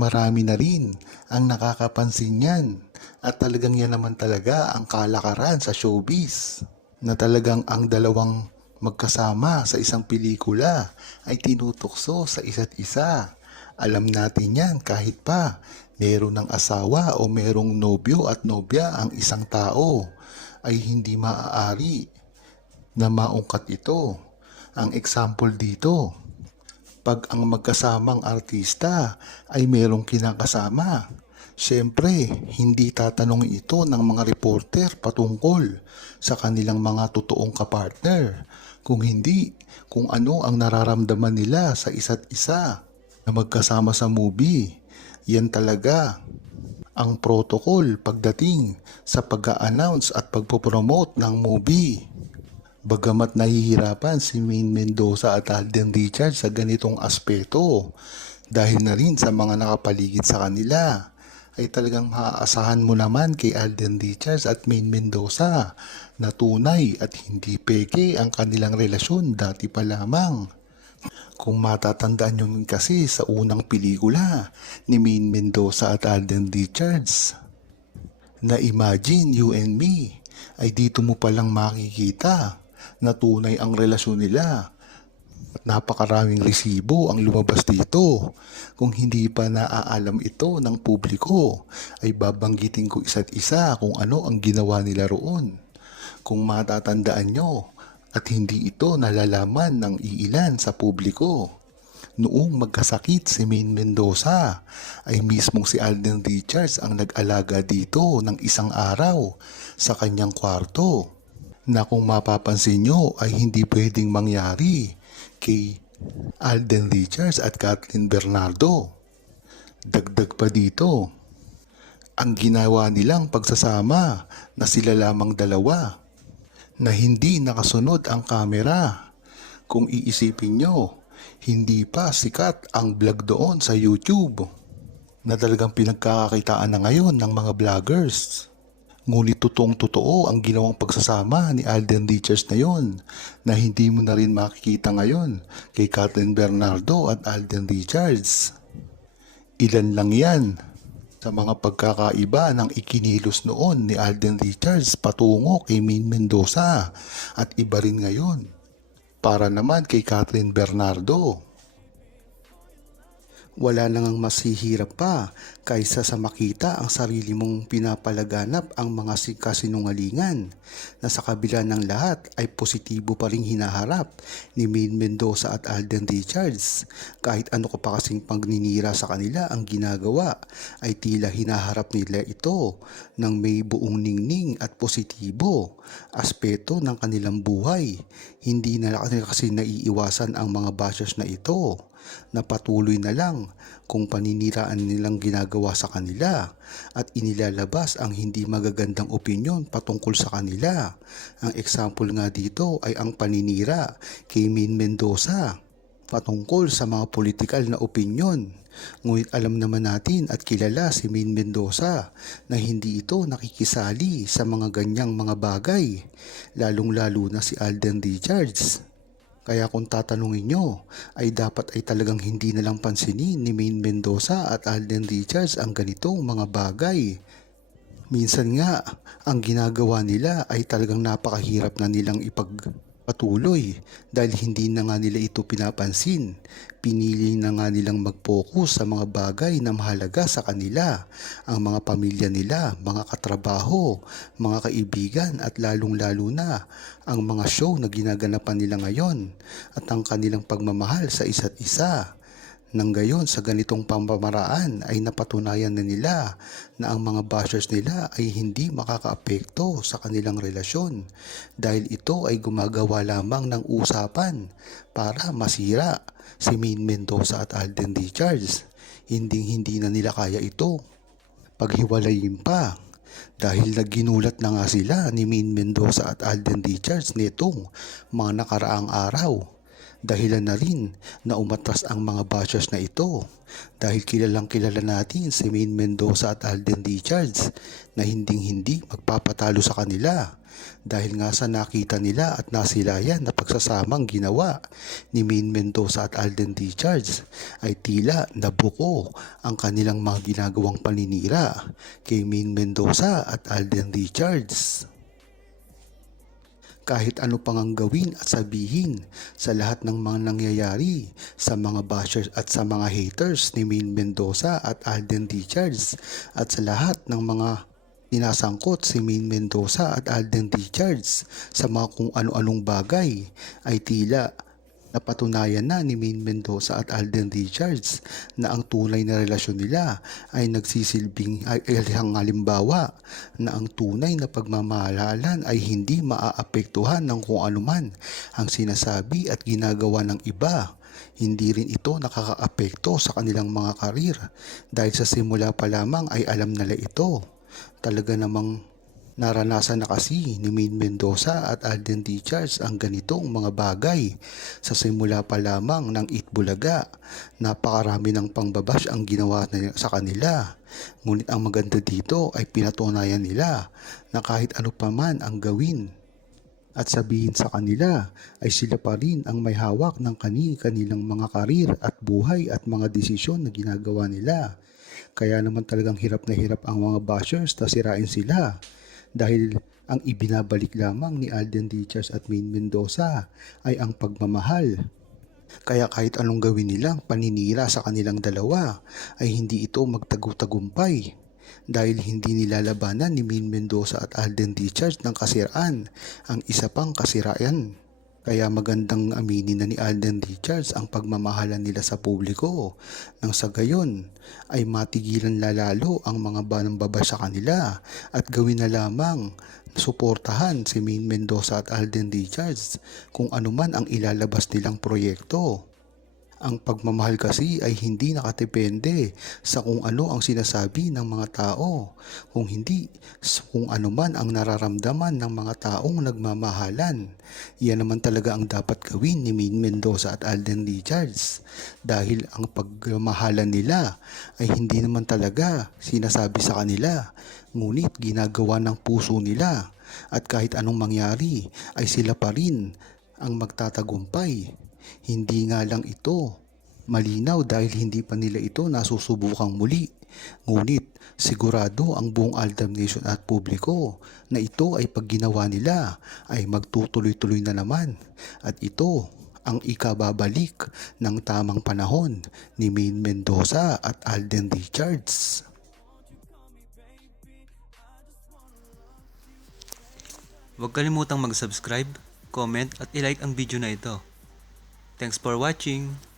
marami na rin ang nakakapansin niyan. At talagang yan naman talaga ang kalakaran sa showbiz. Na talagang ang dalawang magkasama sa isang pelikula ay tinutukso sa isa't isa. Alam natin yan kahit pa meron ng asawa o merong nobyo at nobya ang isang tao ay hindi maaari na maungkat ito. Ang example dito, pag ang magkasamang artista ay merong kinakasama, syempre hindi tatanungin ito ng mga reporter patungkol sa kanilang mga totoong kapartner. Kung hindi, kung ano ang nararamdaman nila sa isa't isa na magkasama sa movie. Yan talaga ang protocol pagdating sa pag-a-announce at pagpopromote ng movie. Bagamat nahihirapan si Maine Mendoza at Alden Richards sa ganitong aspeto dahil na rin sa mga nakapaligid sa kanila, ay talagang maaasahan mo naman kay Alden Richards at Maine Mendoza na tunay at hindi peke ang kanilang relasyon dati pa lamang. Kung matatandaan nyo kasi sa unang pelikula ni Maine Mendoza at Alden Richards na Imagine You and Me, ay dito mo palang makikita na tunay ang relasyon nila. At napakaraming resibo ang lumabas dito. Kung hindi pa naaalam ito ng publiko, ay babanggitin ko isa't isa kung ano ang ginawa nila roon. Kung matatandaan nyo, at hindi ito nalalaman ng iilan sa publiko. Noong magkasakit si Maine Mendoza, ay mismong si Alden Richards ang nag-alaga dito ng isang araw sa kanyang kwarto. Na kung mapapansin nyo ay hindi pwedeng mangyari kay Alden Richards at Kathleen Bernardo. Dagdag pa dito, ang ginawa nilang pagsasama na sila lamang dalawa na hindi nakasunod ang kamera. Kung iisipin nyo, hindi pa sikat ang vlog doon sa YouTube na talagang pinagkakakitaan na ngayon ng mga vloggers. Ngunit totoong-totoo ang ginawang pagsasama ni Alden Richards na yon na hindi mo na rin makikita ngayon kay Kathleen Bernardo at Alden Richards. Ilan lang yan sa mga pagkakaiba ng ikinilos noon ni Alden Richards patungo kay Maine Mendoza at iba rin ngayon para naman kay Kathleen Bernardo. Wala nang mas hihirap pa kaysa sa makita ang sarili mong pinapalaganap ang mga kasinungalingan na sa kabila ng lahat ay positibo pa rin hinaharap ni Maine Mendoza at Alden Richards. Kahit ano ko pa kasing pagninira sa kanila ang ginagawa ay tila hinaharap nila ito ng may buong ningning at positibo aspeto ng kanilang buhay. Hindi na kasi naiiwasan ang mga bashers na ito na patuloy na lang kung paniniraan nilang ginagawa sa kanila at inilalabas ang hindi magagandang opinyon patungkol sa kanila. Ang example nga dito ay ang paninira kay Maine Mendoza patungkol sa mga politikal na opinyon. Ngunit alam naman natin at kilala si Maine Mendoza na hindi ito nakikisali sa mga ganyang mga bagay, lalong-lalo na si Alden Richards. Kaya kung tatanungin nyo, ay dapat ay talagang hindi nalang pansinin ni Maine Mendoza at Alden Richards ang ganitong mga bagay. Minsan nga, ang ginagawa nila ay talagang napakahirap na nilang ipagpatuloy dahil hindi na nga nila ito pinapansin. Pinili na nga nilang mag-focus sa mga bagay na mahalaga sa kanila, ang mga pamilya nila, mga katrabaho, mga kaibigan at lalong-lalo na ang mga show na ginaganapan nila ngayon at ang kanilang pagmamahal sa isa't isa. Nang gayon sa ganitong pamamaraan ay napatunayan na nila na ang mga bashers nila ay hindi makakaapekto sa kanilang relasyon dahil ito ay gumagawa lamang ng usapan para masira si Maine Mendoza at Alden Richards. Hindi na nila kaya ito paghiwalayin pa dahil naginulat na nga sila ni Maine Mendoza at Alden Richards nitong mga nakaraang araw Dahilan na rin na umatras ang mga bashers na ito dahil kilalang kilala natin si Maine Mendoza at Alden Richards na hinding-hindi magpapatalo sa kanila dahil nga sa nakita nila at nasilayan na pagsasamang ginawa ni Maine Mendoza at Alden Richards ay tila nabuko ang kanilang mga ginagawang paninira kay Maine Mendoza at Alden Richards. Kahit ano pang ang gawin at sabihin sa lahat ng mga nangyayari sa mga bashers at sa mga haters ni Maine Mendoza at Alden Richards at sa lahat ng mga sinasangkot si Maine Mendoza at Alden Richards sa mga kung ano-anong bagay ay tila napatunayan na ni Maine Mendoza at Alden Richards na ang tunay na relasyon nila ay nagsisilbing ay isang halimbawa na ang tunay na pagmamahalan ay hindi maaapektuhan ng kung anuman ang sinasabi at ginagawa ng iba. Hindi rin ito nakakaapekto sa kanilang mga karir dahil sa simula pa lamang ay alam nila ito. Talaga namang naranasan na kasi ni Maine Mendoza at Alden Richards ang ganitong mga bagay sa simula pa lamang ng Itbulaga. Napakarami ng pangbabash ang ginawa sa kanila. Ngunit ang maganda dito ay pinatunayan nila na kahit ano pa man ang gawin at sabihin sa kanila ay sila pa rin ang may hawak ng kanilang mga karir at buhay at mga desisyon na ginagawa nila. Kaya naman talagang hirap na hirap ang mga bashers na sirain sila dahil ang ibinabalik lamang ni Alden Richards at Maine Mendoza ay ang pagmamahal. Kaya kahit anong gawin nilang paninira sa kanilang dalawa ay hindi ito magtagumpaay dahil hindi nilalabanan ni Maine Mendoza at Alden Richards ng kasiraan ang isa pang kasiraan. Kaya magandang aminin na ni Alden Richards ang pagmamahalan nila sa publiko nang sa gayon ay matigilan lalalo ang mga banambaba sa kanila at gawin na lamang suportahan si Maine Mendoza at Alden Richards kung anuman ang ilalabas nilang proyekto. Ang pagmamahal kasi ay hindi nakadepende sa kung ano ang sinasabi ng mga tao, kung hindi kung ano man ang nararamdaman ng mga taong nagmamahalan. Iyan naman talaga ang dapat gawin ni Maine Mendoza at Alden Richards dahil ang pagmamahalan nila ay hindi naman talaga sinasabi sa kanila, ngunit ginagawa ng puso nila at kahit anong mangyari ay sila pa rin ang magtatagumpay. Hindi nga lang ito malinaw dahil hindi pa nila ito nasusubukang muli. Ngunit sigurado ang buong Aldab Nation at publiko na ito ay pag ginawa nila ay magtutuloy-tuloy na naman. At ito ang ikababalik ng tamang panahon ni Maine Mendoza at Alden Richards. Huwag kalimutang mag-subscribe, comment at i-like ang video na ito. Thanks for watching!